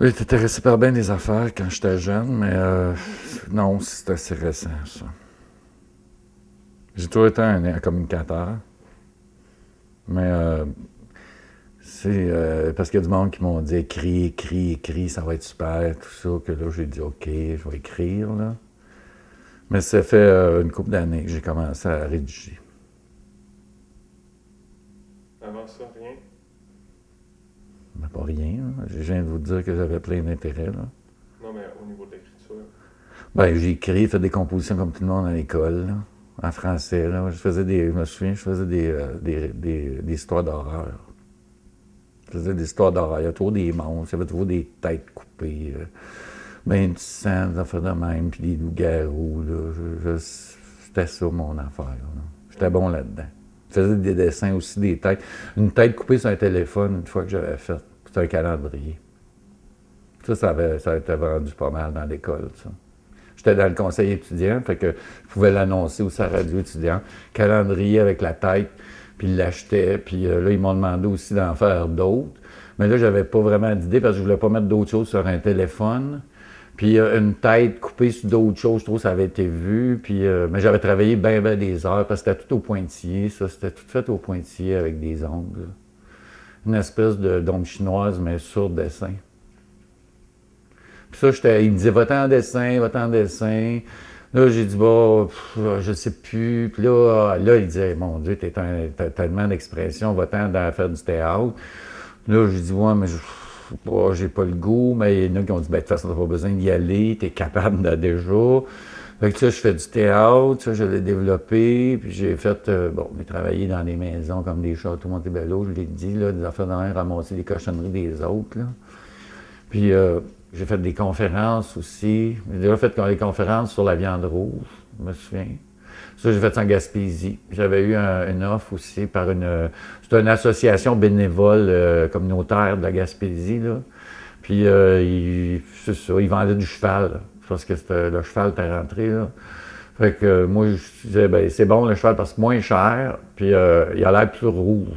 J'étais intéressé par bien des affaires quand j'étais jeune, mais non, c'est assez récent, ça. J'ai toujours été un communicateur, mais c'est parce qu'il y a du monde qui m'ont dit écris, écris, écris, ça va être super, tout ça, que là j'ai dit ok, je vais écrire, là. Mais ça fait une couple d'années que j'ai commencé à rédiger. Avant ça, rien? Mais pas rien, là. Je viens de vous dire que j'avais plein d'intérêts, là. Non, mais au niveau de l'écriture. Ben, j'ai écrit, fait des compositions comme tout le monde à l'école, là, en français, là. Je me souviens, je faisais des histoires d'horreur. Je faisais des histoires d'horreur. Il y avait toujours des monstres, il y avait toujours des têtes coupées, ben du sang, des affaires de même, puis des loups-garous, là. C'était ça, mon affaire, là. J'étais bon là-dedans. Je faisais des dessins aussi, des têtes. Une tête coupée sur un téléphone, une fois que j'avais fait. C'était un calendrier. Ça a été vendu pas mal dans l'école, ça. J'étais dans le conseil étudiant, fait que je pouvais l'annoncer aussi à la radio étudiante. Calendrier avec la tête, puis ils l'achetaient. Puis là, ils m'ont demandé aussi d'en faire d'autres. Mais là, j'avais pas vraiment d'idée parce que je voulais pas mettre d'autres choses sur un téléphone. Puis une tête coupée sur d'autres choses, je trouve que ça avait été vu. Puis, mais j'avais travaillé bien des heures parce que c'était tout au pointillé, ça. C'était tout fait au pointillé avec des ongles. Une espèce d'ombre chinoise, mais sur dessin. Puis ça, il me disait, va-t'en en dessin, va-t'en en dessin. Là, j'ai dit, bah, je sais plus. Puis là, il disait, mon Dieu, t'as tellement d'expression, va-t'en faire du théâtre. Là, j'ai dit, ouais, mais j'ai pas le goût. Mais il y en a qui ont dit, ben, de toute façon, t'as pas besoin d'y aller, t'es capable de déjà. Fait que ça, je fais du théâtre, ça, je l'ai développé. Puis j'ai fait, j'ai travaillé dans des maisons comme des châteaux Montebello, je l'ai dit, là, des affaires de rien, ramasser les cochonneries des autres, là. Puis, j'ai fait des conférences aussi. J'ai déjà fait des conférences sur la viande rouge, je me souviens. Ça, j'ai fait ça en Gaspésie. J'avais eu une offre aussi par c'est une association bénévole communautaire de la Gaspésie, là. Puis, c'est ça, ils vendaient du cheval, là, parce que le cheval était rentré, là. Fait que moi, je disais, ben c'est bon le cheval parce que moins cher, puis il a l'air plus rouge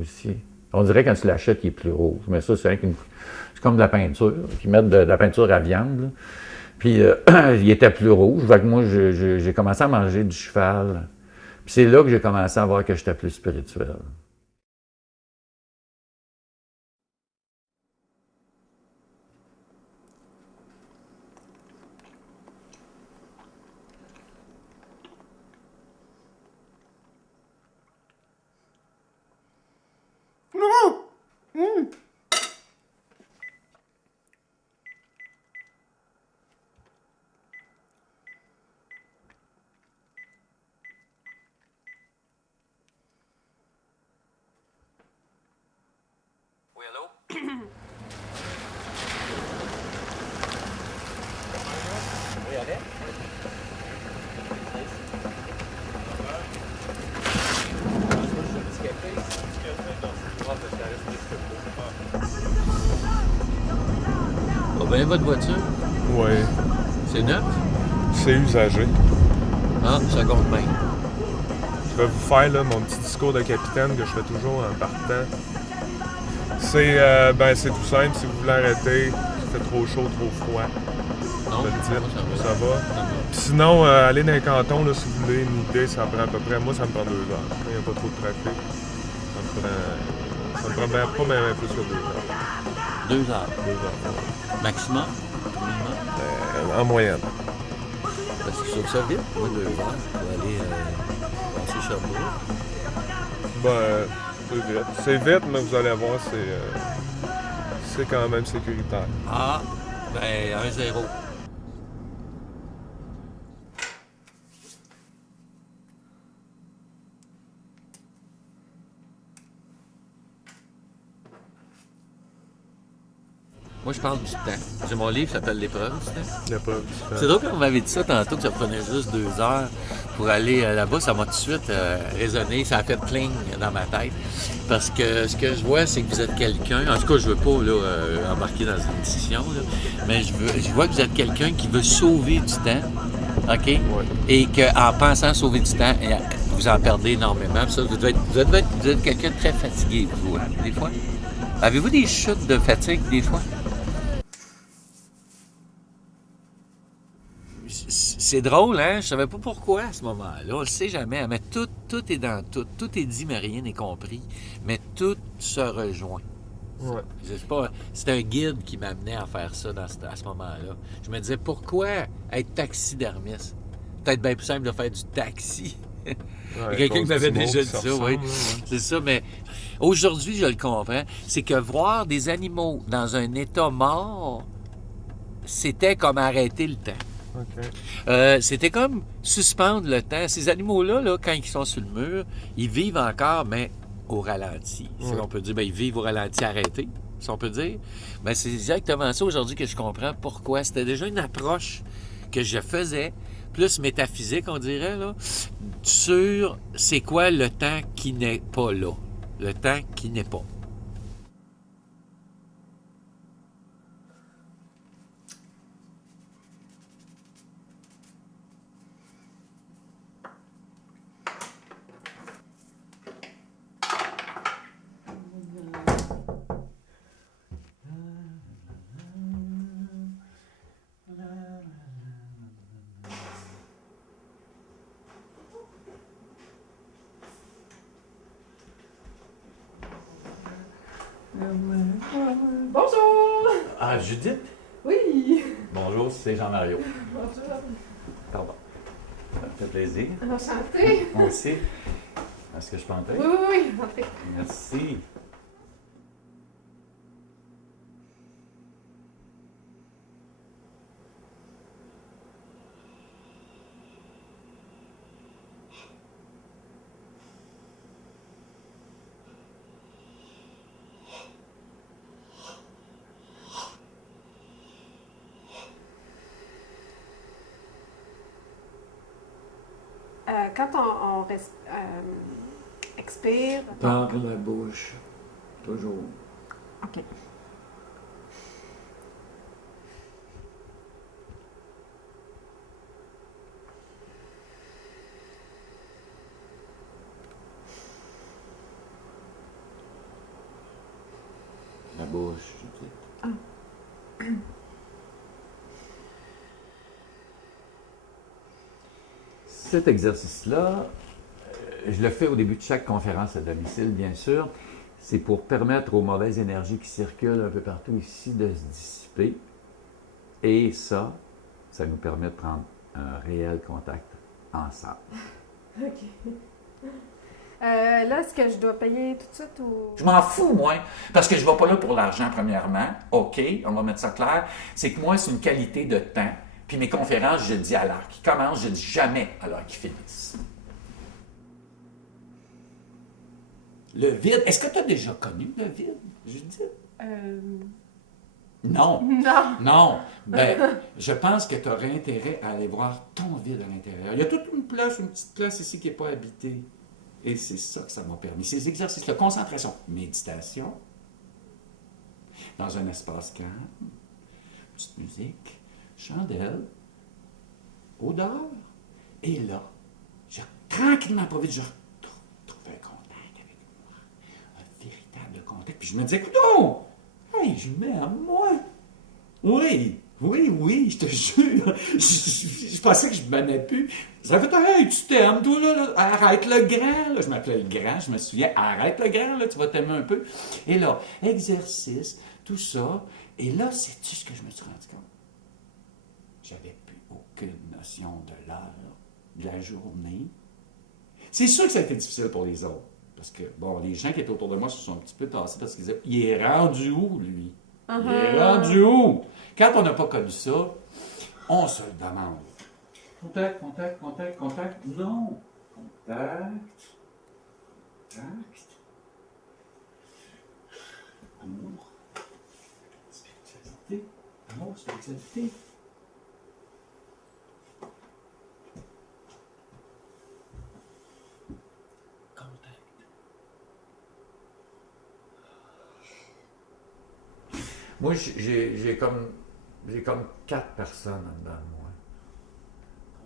aussi. On dirait quand tu l'achètes, il est plus rouge. Mais ça, c'est comme de la peinture, qu'ils mettent de la peinture à viande, là. Puis il était plus rouge. Fait que moi, j'ai commencé à manger du cheval. Puis c'est là que j'ai commencé à voir que j'étais plus spirituel. Oui, allô? Oui, allez? Va bien votre voiture? Oui. C'est neuf? C'est usagé. Ah, ça compte bien. Je vais vous faire là, mon petit discours de capitaine que je fais toujours en partant. C'est tout simple. Si vous voulez arrêter, il fait trop chaud, trop froid. Non, Le titre, ça ça va. va. Puis sinon, aller dans les cantons, là, si vous voulez une idée, ça prend à peu près. Moi, ça me prend 2 heures. Quand il n'y a pas trop de trafic, ça me prend pas même plus que 2 heures. 2 heures. 2 heures. Maximum? Minimum? En moyenne. Parce que je trouve ça vite, moi, 2 heures, pour aller passer Sherbrooke. C'est vite. C'est vite, mais vous allez voir, c'est quand même sécuritaire. Ah, ben 1-0. Moi, je parle du temps. J'ai mon livre qui s'appelle L'épreuve du temps. Il n'y a pas. C'est drôle quand vous m'avez dit ça tantôt, que ça prenait juste 2 heures pour aller là-bas. Ça m'a tout de suite résonné. Ça a fait cling dans ma tête. Parce que ce que je vois, c'est que vous êtes quelqu'un... En tout cas, je veux pas là, embarquer dans une discussion, là, mais je vois que vous êtes quelqu'un qui veut sauver du temps, OK? Ouais. Et qu'en pensant sauver du temps, vous en perdez énormément. Puis ça, vous êtes quelqu'un de très fatigué, vous, hein, des fois. Avez-vous des chutes de fatigue, des fois? c'est drôle, hein? Je savais pas pourquoi à ce moment-là. On le sait jamais. Mais tout est dans tout. Tout est dit, mais rien n'est compris. Mais tout se rejoint. Ouais. C'est un guide qui m'amenait à faire ça à ce moment-là. Je me disais, pourquoi être taxidermiste? Peut-être bien plus simple de faire du taxi. Il y a quelqu'un qui m'avait déjà dit ça, oui. C'est ça, mais aujourd'hui, je le comprends. C'est que voir des animaux dans un état mort, c'était comme arrêter le temps. OK. C'était comme suspendre le temps. Ces animaux-là, là, quand ils sont sur le mur, ils vivent encore, mais au ralenti. Ouais. On peut dire, ben, ils vivent au ralenti arrêté, si on peut dire. Ben, c'est exactement ça aujourd'hui que je comprends pourquoi. C'était déjà une approche que je faisais, plus métaphysique, on dirait, là, sur c'est quoi le temps qui n'est pas là. Le temps qui n'est pas. Bonjour! Ah, Judith? Oui! Bonjour, c'est Jean-Mario. Bonjour! Pardon. Ça me fait plaisir. Enchantée! Moi aussi. Est-ce que je peux entrer? Oui, oui, oui, entrez. Merci. Quand on expire... Par la bouche. Toujours. OK. La bouche, je dis. Cet exercice-là, je le fais au début de chaque conférence à domicile, bien sûr. C'est pour permettre aux mauvaises énergies qui circulent un peu partout ici de se dissiper. Et ça nous permet de prendre un réel contact ensemble. OK. Là, est-ce que je dois payer tout de suite ou... Je m'en fous, moi, parce que je ne vais pas là pour l'argent, premièrement. OK, on va mettre ça clair. C'est que moi, c'est une qualité de temps. Puis mes conférences, je dis à l'heure qu'ils commencent, je dis jamais à l'heure qu'ils finissent. Le vide, est-ce que tu as déjà connu le vide, Judith? Non. Non. Non. Ben, je pense que tu aurais intérêt à aller voir ton vide à l'intérieur. Il y a toute une petite place ici qui n'est pas habitée. Et c'est ça que ça m'a permis. Ces exercices-là, concentration, méditation, dans un espace calme, petite musique, chandelle, odeur. Et là, tranquillement, pas vite, je retrouve un contact avec moi. Un véritable contact. Puis je me disais, écoute, hey, je m'aime, moi. Oui, je te jure. Je pensais que je ne m'aimais plus. Ça fait, hey, tu t'aimes, toi, là, arrête le grand. Là. Je m'appelais le grand, je me souviens, arrête le grand, là, tu vas t'aimer un peu. Et là, exercice, tout ça. Et là, c'est-tu ce que je me suis rendu compte? J'avais plus aucune notion de l'heure, de la journée. C'est sûr que ça a été difficile pour les autres. Parce que, bon, les gens qui étaient autour de moi se sont un petit peu tassés parce qu'ils disaient, il est rendu où, lui? Il est rendu où? Quand on n'a pas connu ça, on se le demande. Contact. Non. Contact. Amour. Spiritualité. Amour, spiritualité. Moi, j'ai comme 4 personnes en dedans de moi.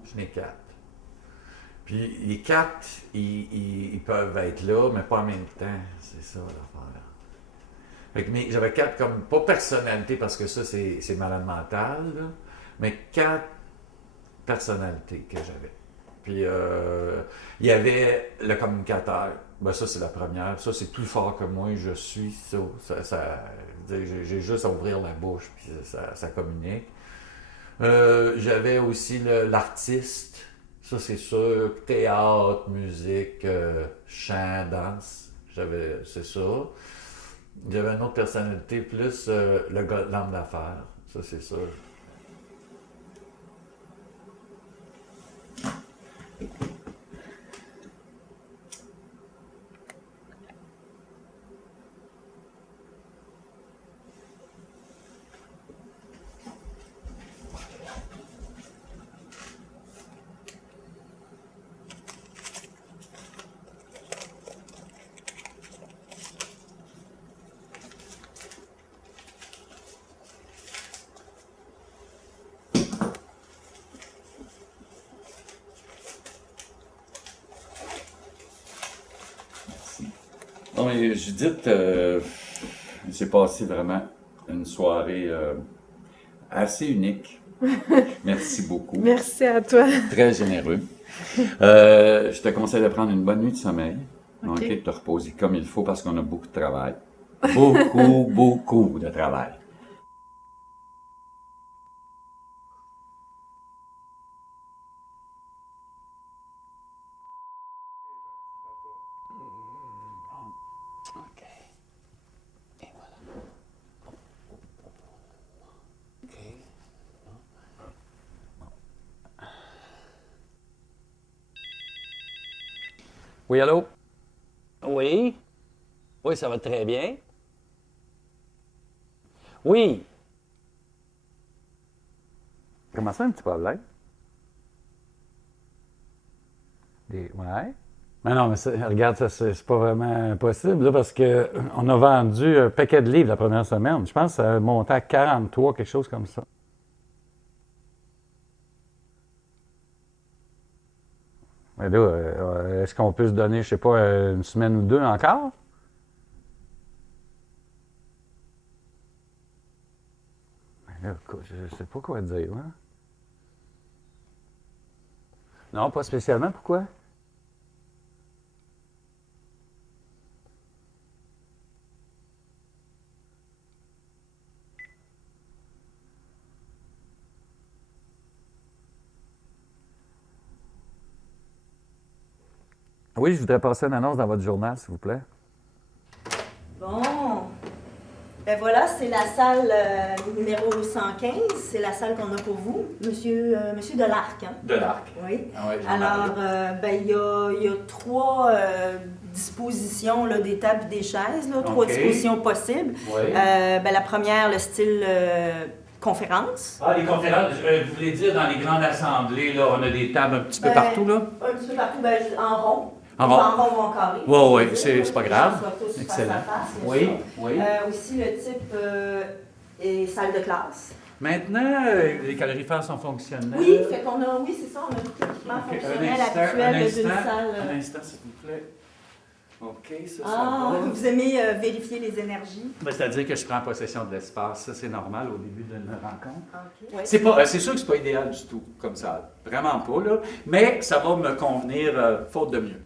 Je n'ai 4. Puis les 4, ils peuvent être là, mais pas en même temps. C'est ça l'affaire. Fait que j'avais 4 comme, pas personnalité, parce que ça, c'est malade mental, là, mais 4 personnalité que j'avais. Puis, il y avait le communicateur. Ben, ça, c'est la première. Ça, c'est plus fort que moi. Je suis ça. J'ai juste à ouvrir la bouche, puis ça communique. J'avais aussi l'artiste. Ça, c'est sûr. Théâtre, musique, chant, danse. C'est ça. J'avais une autre personnalité, plus le gars, l'homme d'affaires. Ça, c'est sûr. Non, mais Judith, j'ai passé vraiment une soirée assez unique. Merci beaucoup. Merci à toi. Très généreux. Je te conseille de prendre une bonne nuit de sommeil. OK. De te reposer comme il faut parce qu'on a beaucoup de travail. Beaucoup, beaucoup de travail. OK. Et voilà. OK. Oui, allô? Oui? Oui, ça va très bien. Oui. Comment ça, un petit problème? Ouais. Mais non, mais regarde, ça, c'est pas vraiment possible, là, parce que on a vendu un paquet de livres la première semaine. Je pense que ça a monté à 43, quelque chose comme ça. Mais là, est-ce qu'on peut se donner, je sais pas, une semaine ou deux encore? Mais là, je sais pas quoi dire, hein? Non, pas spécialement. Pourquoi? Oui, je voudrais passer une annonce dans votre journal, s'il vous plaît. Bon. Ben voilà, c'est la salle numéro 115. C'est la salle qu'on a pour vous. Monsieur Delarc, hein? Delarc. Oui. Ah ouais, Alors, il y a trois dispositions, là, des tables et des chaises, là, trois OK. dispositions possibles. Oui. La première, le style conférence. Ah, les conférences, vous voulez dire dans les grandes assemblées, là, on a des tables un petit peu partout, là? Un petit peu partout, en rond. En rond. En rond ou en carré. Oui, oui, c'est pas grave. Excellent. Excellent. Oui, oui. Aussi le type et salle de classe. Maintenant, les calorifères sont fonctionnels. Oui, fait qu'on a, oui, c'est ça, on a tout l'équipement OK, fonctionnel actuel d'une salle. Un instant, s'il vous plaît. OK, ça Ah, va. vous aimez vérifier les énergies? Ben, c'est-à-dire que je prends possession de l'espace. Ça, c'est normal au début d'une rencontre. OK. Ouais. C'est sûr que c'est pas idéal du tout, comme ça. Vraiment pas, là. Mais ça va me convenir faute de mieux.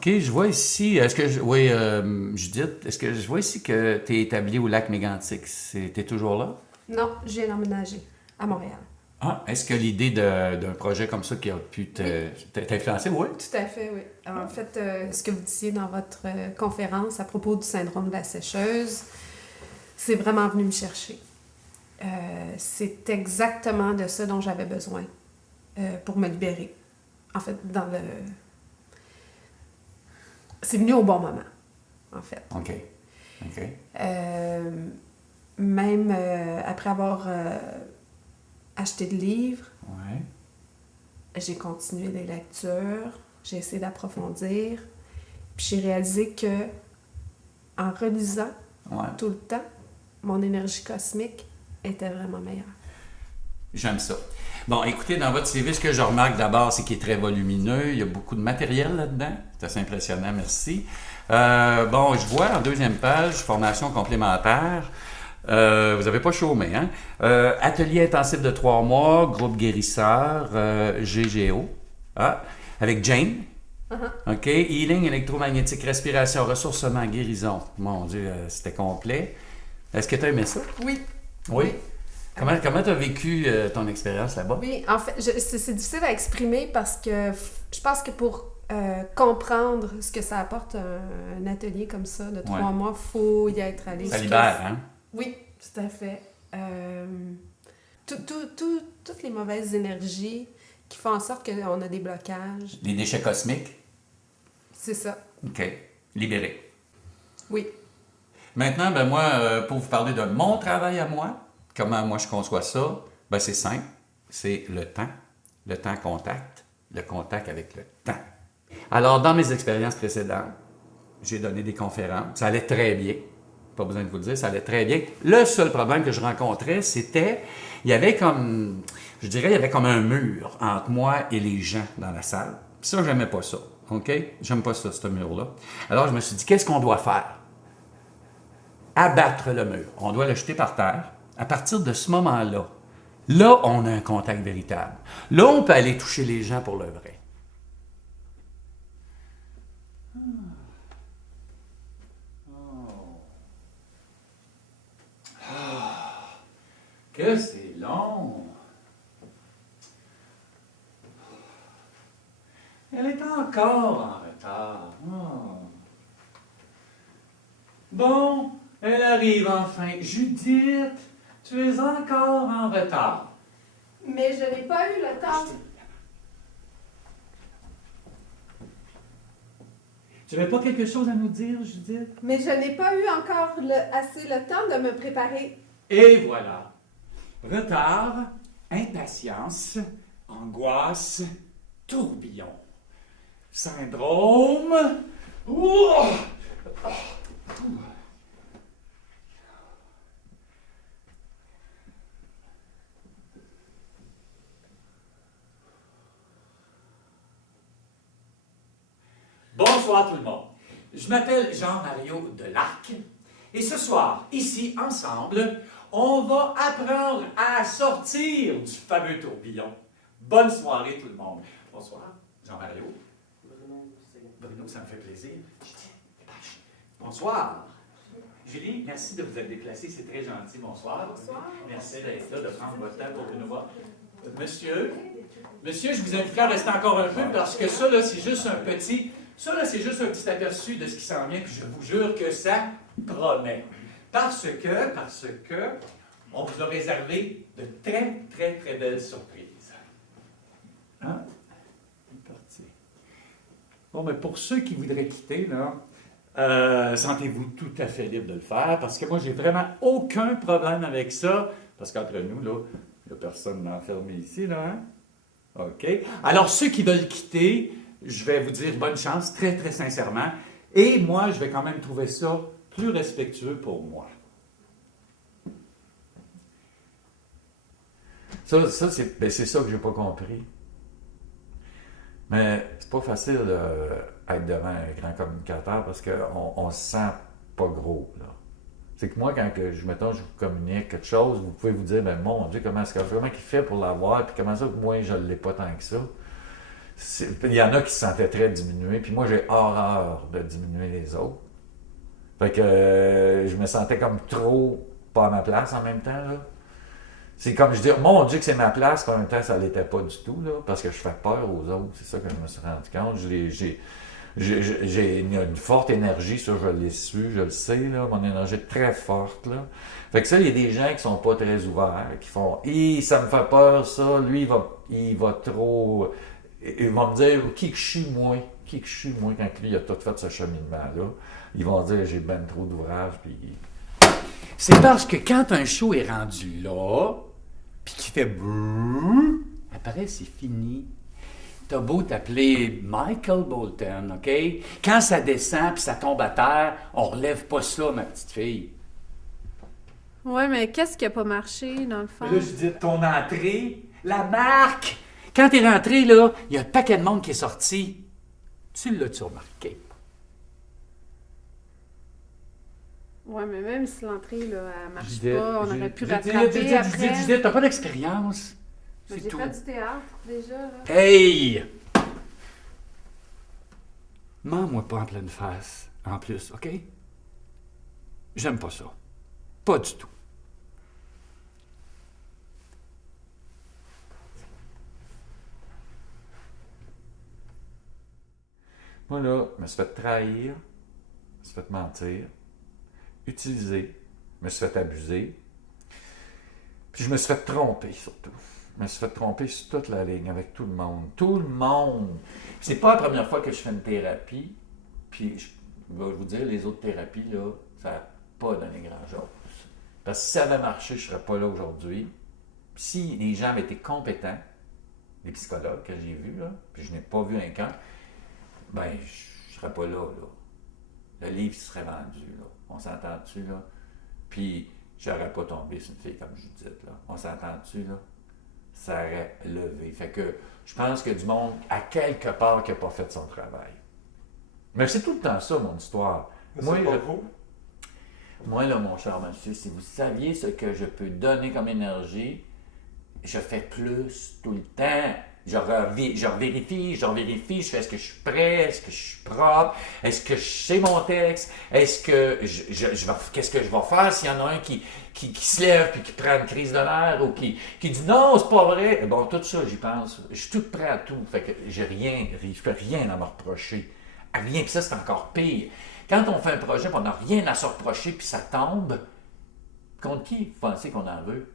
OK, je vois ici, oui, Judith, est-ce que je vois ici que tu es établi au lac Mégantic? T'es toujours là? Non, j'ai emménagé à Montréal. Ah, est-ce que l'idée d'un projet comme ça qui a pu t'influencer? Oui. Tout à fait, oui. En fait, ce que vous disiez dans votre conférence à propos du syndrome de la sécheuse, c'est vraiment venu me chercher. C'est exactement de ça dont j'avais besoin pour me libérer. En fait, c'est venu au bon moment, en fait. OK. Même après avoir acheté de livres, Ouais. j'ai continué les lectures, j'ai essayé d'approfondir, puis j'ai réalisé que en relisant tout le temps, mon énergie cosmique était vraiment meilleure. J'aime ça. Bon, écoutez, dans votre CV, ce que je remarque d'abord, c'est qu'il est très volumineux. Il y a beaucoup de matériel là-dedans. C'est assez impressionnant, merci. Bon, je vois en deuxième page, formation complémentaire. Vous n'avez pas chômé, hein? Atelier intensif de 3 mois, groupe guérisseur, GGO. Ah, avec Jane. OK. Healing, électromagnétique, respiration, ressourcement, guérison. Mon Dieu, c'était complet. Est-ce que tu as aimé ça? Oui. Oui. Comment tu as vécu ton expérience là-bas? Oui, en fait, c'est difficile à exprimer parce que je pense que pour comprendre ce que ça apporte un atelier comme ça de 3 mois, il faut y être allé. Ça libère, hein? Oui, tout à fait. Toutes les mauvaises énergies qui font en sorte qu'on a des blocages. Les déchets cosmiques? C'est ça. OK. Libéré. Oui. Maintenant, ben moi, pour vous parler de mon travail à moi, comment moi je conçois ça, ben c'est simple. C'est le temps contact, le contact avec le temps. Alors, dans mes expériences précédentes, j'ai donné des conférences. Ça allait très bien. Pas besoin de vous le dire, ça allait très bien. Le seul problème que je rencontrais, c'était, il y avait comme un mur entre moi et les gens dans la salle. Puis ça, j'aimais pas ça. OK? J'aime pas ça, ce mur-là. Alors, je me suis dit, qu'est-ce qu'on doit faire? Abattre le mur. On doit le jeter par terre. À partir de ce moment-là, là, on a un contact véritable. Là, on peut aller toucher les gens pour le vrai. Que c'est long! Elle est encore en retard. Bon, elle arrive enfin. Judith, tu es encore en retard. Mais je n'ai pas eu le temps. Tu n'avais pas quelque chose à nous dire, Judith? Mais je n'ai pas eu encore assez le temps de me préparer. Et voilà. Retard, impatience, angoisse, tourbillon. Syndrome. Bonsoir tout le monde. Je m'appelle Jean-Mario Delarc et ce soir, ici, ensemble, on va apprendre à sortir du fameux tourbillon. Bonne soirée tout le monde. Bonsoir, Jean-Mario. Bruno, ça me fait plaisir. Bonsoir. Julie, merci de vous être déplacée, c'est très gentil. Bonsoir. Bonsoir. Merci d'être là, de prendre votre temps pour nous voir. Monsieur, je vous invite à rester encore un peu parce que ça, là, c'est juste un petit aperçu de ce qui s'en vient, puis je vous jure que ça promet. Parce que, on vous a réservé de très, très, très belles surprises. Hein? C'est parti. Bon, mais pour ceux qui voudraient quitter, là, sentez-vous tout à fait libre de le faire, parce que moi, j'ai vraiment aucun problème avec ça, parce qu'entre nous, là, il n'y a personne d'enfermé ici, là, hein? OK. Alors, ceux qui veulent quitter, je vais vous dire bonne chance, très, très sincèrement, et moi, je vais quand même trouver ça plus respectueux pour moi. Ça c'est ça que j'ai pas compris. Mais c'est pas facile d'être devant un grand communicateur parce qu'on se sent pas gros, là. C'est que moi, quand je vous communique quelque chose, vous pouvez vous dire, ben mon Dieu, comment il fait pour l'avoir, puis comment ça que moi, je ne l'ai pas tant que ça. Il y en a qui se sentaient très diminués, puis moi, j'ai horreur de diminuer les autres. Fait que je me sentais comme trop pas à ma place en même temps, là. C'est comme je dis, mon Dieu que c'est ma place, puis en même temps, ça l'était pas du tout, là, parce que je fais peur aux autres. C'est ça que je me suis rendu compte. J'ai une forte énergie, ça, je l'ai su, je le sais, là. Mon énergie est très forte, là. Fait que ça, il y a des gens qui sont pas très ouverts, qui font, ça me fait peur, ça, lui, il va trop. Ils vont me dire, qui que je suis, moi, quand lui, il a tout fait ce cheminement-là. Ils vont dire, j'ai ben trop d'ouvrage, puis. C'est parce que quand un show est rendu là, puis qu'il fait brrrr, après c'est fini. T'as beau t'appeler Michael Bolton, OK? Quand ça descend puis ça tombe à terre, on relève pas ça, ma petite fille. Ouais, mais qu'est-ce qui a pas marché, dans le fond? Là, je dis, ton entrée, la marque! Quand t'es rentré, là, il y a un paquet de monde qui est sorti. Tu l'as-tu remarqué? Ouais, mais même si l'entrée, là, elle marche Judith, pas, on aurait pu Judith, rattraper après. Judith, t'as pas d'expérience. Mais C'est j'ai tout. fait du théâtre, déjà, là. Hey! Mens-moi pas en pleine face, en plus, OK? J'aime pas ça. Pas du tout. Moi, là, je me suis fait trahir, je me suis fait mentir, utiliser, je me suis fait abuser, puis je me suis fait tromper, surtout. Je me suis fait tromper sur toute la ligne, avec tout le monde. Tout le monde! C'est pas la première fois que je fais une thérapie, puis je vais vous dire, les autres thérapies, là, ça n'a pas donné grand-chose. Parce que si ça avait marché, je ne serais pas là aujourd'hui. Puis si les gens avaient été compétents, les psychologues que j'ai vus, là, puis je n'ai pas vu un camp, ben, je serais pas là, là. Le livre serait vendu, là. On s'entend-tu, là? Puis, j'aurais pas tombé sur une fille comme Judith, là. On s'entend-tu, là? Ça aurait levé. Fait que, je pense qu'il y a du monde, à quelque part, qui n'a pas fait son travail. Mais c'est tout le temps ça, mon histoire. Moi, Là, mon cher monsieur, si vous saviez ce que je peux donner comme énergie, je fais plus tout le temps. Je vérifie, je fais est-ce que je suis prêt, est-ce que je suis propre, est-ce que je sais mon texte, est-ce que qu'est-ce que je vais faire s'il y en a un qui se lève puis qui prend une crise de nerfs ou qui dit non, c'est pas vrai. Bon, tout ça, j'y pense. Je suis tout prêt à tout. Fait que je peux rien à me reprocher. À rien, puis ça, c'est encore pire. Quand on fait un projet et on n'a rien à se reprocher puis ça tombe, contre qui vous pensez qu'on en veut?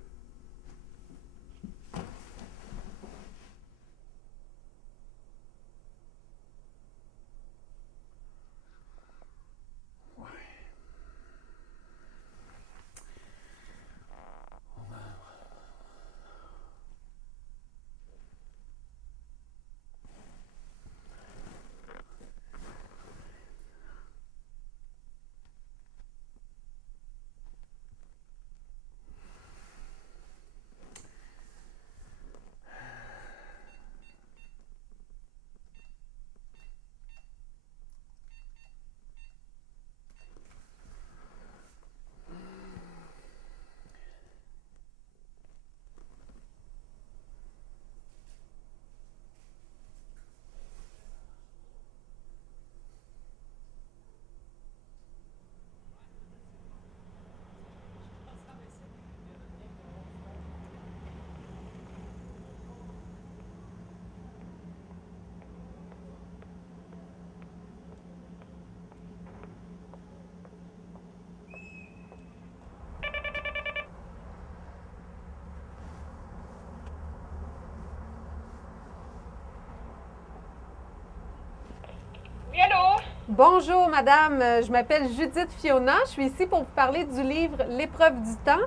Bonjour, madame. Je m'appelle Judith Fiona. Je suis ici pour vous parler du livre L'épreuve du temps.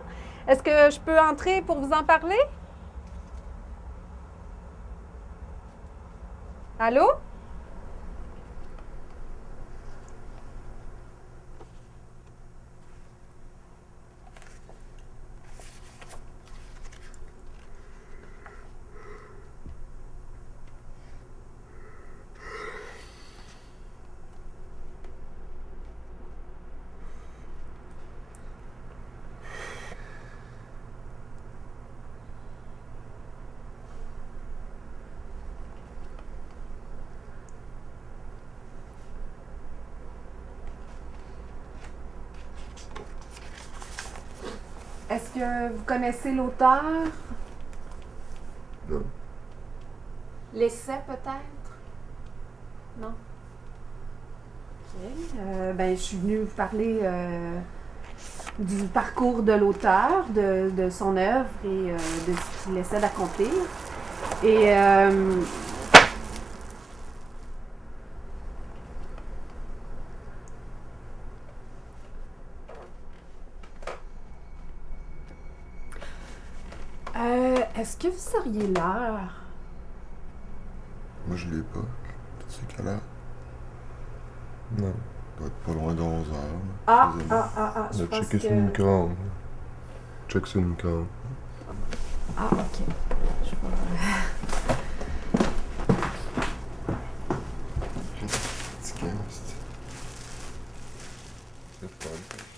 Est-ce que je peux entrer pour vous en parler? Allô? Est-ce que vous connaissez l'auteur? Non. L'essai, peut-être? Non? OK. Ben, je suis venue vous parler du parcours de l'auteur, de son œuvre et de ce qu'il essaie d'accomplir. Et est-ce que vous seriez l'heure? Moi, je l'ai pas. Tu sais quelle heure? Non. Ça doit être pas loin d'11 heures. Je pense Checker que... sur une micro-ondes. Check sur une micro-ondes. Ah, OK. Je vais...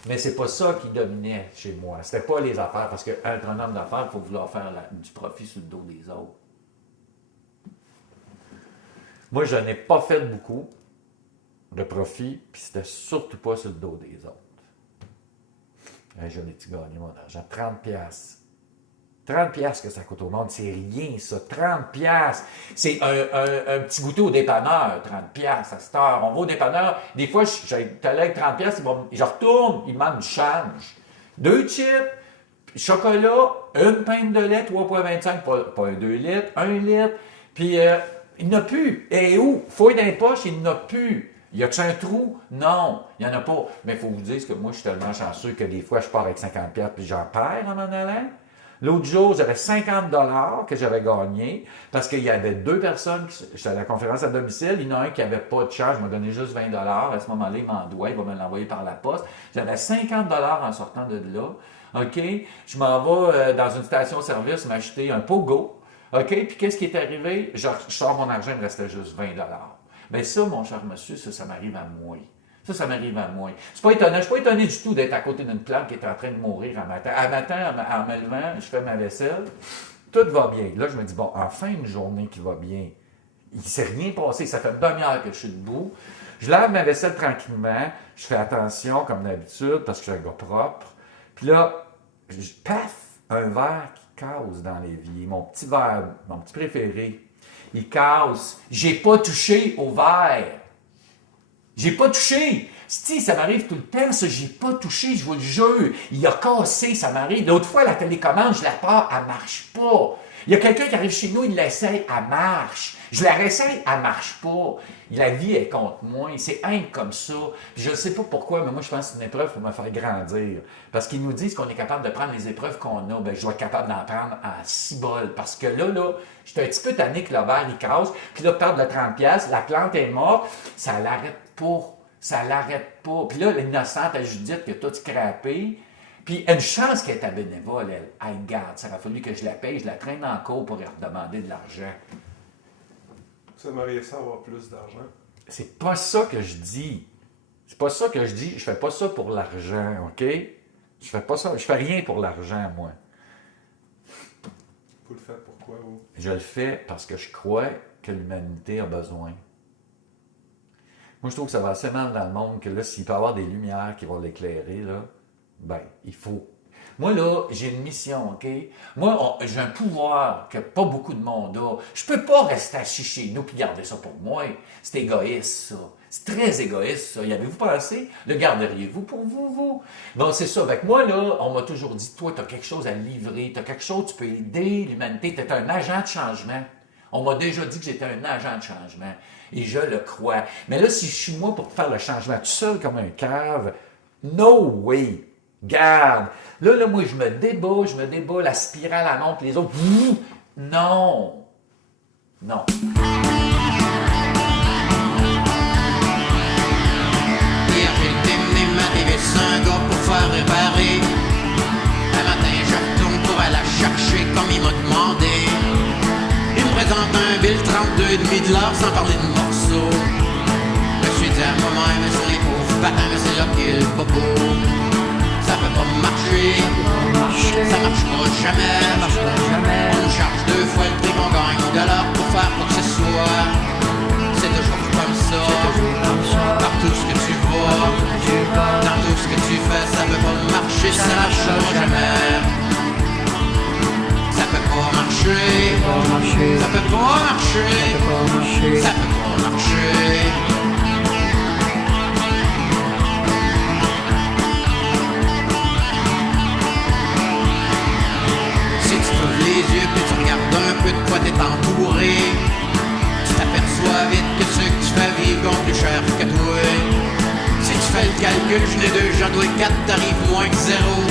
Mais c'est pas ça qui dominait chez moi. C'était pas les affaires, parce qu'être un homme d'affaires, il faut vouloir faire du profit sur le dos des autres. Moi, je n'ai pas fait beaucoup de profit, puis c'était surtout pas sur le dos des autres. J'en ai-tu gagné mon argent? 30$. 30$ que ça coûte au monde, c'est rien ça. 30$. C'est un petit goûter au dépanneur, 30$ à cette heure. On va au dépanneur, des fois, j'allais avec 30$, je retourne, il manque du change. 2 chips, chocolat, une pinte de lait, 3,25, pas un 2 litres, 1 litre, puis il n'y en a plus. Et où? Fouille dans les poches, il n'y en a plus. Y a-t-il un trou? Non, il n'y en a pas. Mais il faut vous dire que moi, je suis tellement chanceux que des fois, je pars avec 50$ puis j'en perds en allant. L'autre jour, j'avais 50$ que j'avais gagné parce qu'il y avait 2 personnes, j'étais à la conférence à domicile, il y en a un qui n'avait pas de charge, il m'a donné juste 20$. À ce moment-là, il m'en doit, il va me l'envoyer par la poste. J'avais 50$ en sortant de là. OK? Je m'en vais dans une station-service m'acheter un Pogo. OK? Puis qu'est-ce qui est arrivé? Je sors mon argent, il me restait juste 20$. Bien ça, mon cher monsieur, ça m'arrive à moi. Ça m'arrive à moi. C'est pas étonnant. Je suis pas étonné du tout d'être à côté d'une plante qui est en train de mourir un matin. Un matin, en me levant, je fais ma vaisselle. Tout va bien. Là, je me dis, bon, enfin une journée qui va bien. Il ne s'est rien passé. Ça fait une demi-heure que je suis debout. Je lave ma vaisselle tranquillement. Je fais attention, comme d'habitude, parce que je suis un gars propre. Puis là, paf, un verre qui casse dans l'évier. Mon petit verre, mon petit préféré. Il casse. J'ai pas touché au verre. J'ai pas touché. Si, ça m'arrive tout le temps, ça, j'ai pas touché, je vous le jure. Il a cassé, ça m'arrive. L'autre fois, la télécommande, je la pars, elle marche pas. Il y a quelqu'un qui arrive chez nous, il l'essaye, elle marche. Je la réessaye, elle marche pas. La vie est contre moi, c'est comme ça. Puis je ne sais pas pourquoi, mais moi, je pense que c'est une épreuve pour me faire grandir. Parce qu'ils nous disent qu'on est capable de prendre les épreuves qu'on a. Bien, je dois être capable d'en prendre à 6 bols. Parce que là, j'étais un petit peu tanné que le verre, il casse. Puis là, perdre le 30$, la plante est morte, ça l'arrête pas. Ça l'arrête pas. Puis là, l'innocente à Judith qui a tout scrappé. Puis une chance qu'elle était bénévole, elle. Hey, garde, ça aurait fallu que je la paye, je la traîne en cours pour lui redemander de l'argent. Ça m'aurait ça avoir plus d'argent. C'est pas ça que je dis. C'est pas ça que je dis. Je fais pas ça pour l'argent, OK? Je fais pas ça. Je fais rien pour l'argent, moi. Vous le faites pourquoi, vous? Je le fais parce que je crois que l'humanité a besoin. Moi, je trouve que ça va assez mal dans le monde que là, s'il peut y avoir des lumières qui vont l'éclairer, là, ben, il faut. Moi, là, j'ai une mission, OK? Moi, j'ai un pouvoir que pas beaucoup de monde a. Je peux pas rester assis chez nous puis garder ça pour moi. C'est égoïste, ça. C'est très égoïste, ça. Y avez-vous pensé? Le garderiez-vous pour vous? Bon, c'est ça. Avec moi, là, on m'a toujours dit, toi, tu as quelque chose à livrer, tu as quelque chose, tu peux aider l'humanité, tu es un agent de changement. On m'a déjà dit que j'étais un agent de changement. Et je le crois. Mais là, si je suis moi pour faire le changement tout seul comme un cave, no way! Garde! Là, moi, je me débat, la spirale, elle monte, les autres, non! Non. Hier, j'ai démené ma TV, un gars pour faire réparer. Un matin, je retourne pour aller la chercher comme il m'a demandé. Il me présente un bill 32,5 de l'heure sans parler de morceaux. Je me suis dit à moi-même, mais sur les pauvres patins, mais c'est là qu'il est pas beau. Ça peut pas marcher, ça marchera jamais. On nous charge 2 fois le prix qu'on gagne au dollar pour faire quoi que ce soit. C'est toujours comme ça, partout ce que tu vois, dans tout ce que tu fais, ça peut pas marcher, ça marchera jamais. peu de quoi t'es entouré. Tu t'aperçois vite que ceux que tu fais vivre ont plus cher que toi. Si tu fais le calcul, je n'ai deux, j'en dois 4, t'arrives moins que 0.